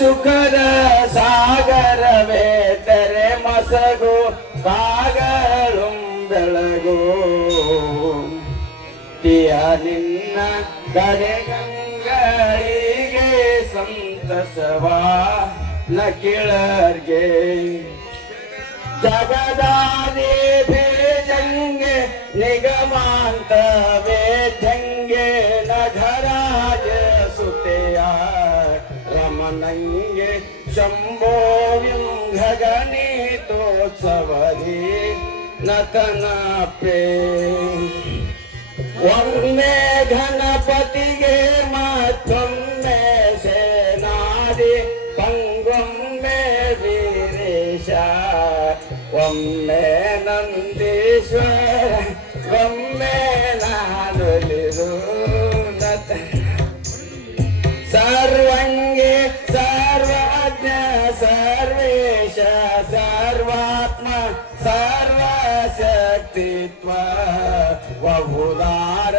ಸುಖದ ಸಾಗರವೇ ತೆರೆ ಮಸಗು ಕಾಗಳು ಬೆಳಗು ತಿಯ ನಿನ್ನ ಕಡೆಗಂಗಳಿಗೆ ಸಂತಸವಾ ನಕಿಳರ್ಗೆ ಜಗದಾದಿ ಬೇಜಂಗೆ ನಿಗಮಾಂತ ವೇದ್ಯಂಗೆ ನಗರಾಜ ಸುತೆಯ ರಮಣಂಗೆ ಶಂಭೋ ವ್ಯುಂಗಗಣಿತೋತ್ಸವರಿ ನತನ ಪ್ರೇ ಒಮ್ಮೆ ಗಣಪತಿಗೆ ಮತ್ತೊಮ್ಮೆ ಸೇನಾದಿ ಪಂಗೊಮ್ಮೆ ವೀರೇಶ ಒಮ್ಮೆ ನಂದೀಶ್ವರ ಒಮ್ಮೆ ನಾನುಲಿದು ಸರ್ವಂಗೆ ಸರ್ವಜ್ಞ ಸರ್ವೇಶ ಸರ್ವಾತ್ಮ ಸರ್ವಶಕ್ತಿತ್ವ ಬಹುದಾರ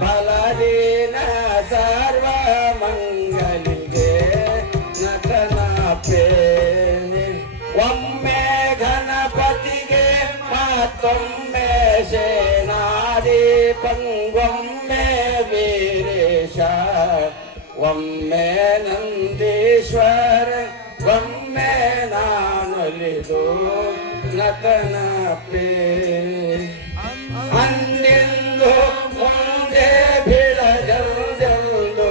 ಫಲದೀನ ಸರ್ವ ಮಂಗಲಿಗೆ ನಟನ ಪ್ರೇಮಿ ಒಮ್ಮೆ ಗಣಪತಿಗೆ ಮತ್ತೊಮ್ಮೆ ಸೇನಾದಿ ಪಂಗೊಮ್ಮೆ ವೀರೇಶ ಒಮ್ಮೆ ನಂದೀಶ್ವರ ಒಮ್ಮೆ ನಾನೊಲಿದು ನತನ ಪ್ರೇ ಅಂದೆಂದು ಮುಂದೆ ಬೀಳಜಲ್ದೆಂದು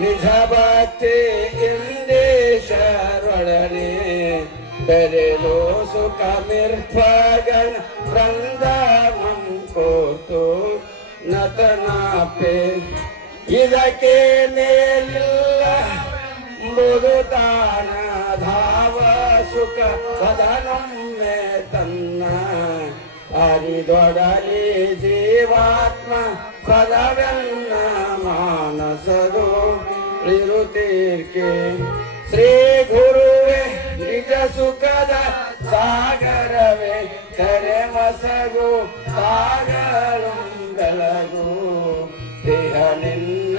ನಿಜ ಭಕ್ತಿ ಇಂದೇಶರೊಡನೆ ಬೆರೆದು ಸುಖ ಮಿರ್ಪಗಣ ವೃಂದ ಮಂಕೋತು ನತನ ಪ್ರೇ ಇದಕ್ಕೆ ಮೇಲಿಲ್ಲ ಮೃದುತಾನ ಧಾವ ಸುಖ ವದನೊಮ್ಮೆ ತನ್ನ ಹರಿದೊಡಲಿ ಜೀವಾತ್ಮ ಪದವೆನ್ನ ಮಾನಸದು ಇರುತ್ತೀರ್ಕೆ ಶ್ರೀ ಗುರುವೇ ನಿಜ ಸುಖದ ಸಾಗರವೇ ತೆರೆ ಮಸಗು ಸಾಗರು ಬೆಳಗು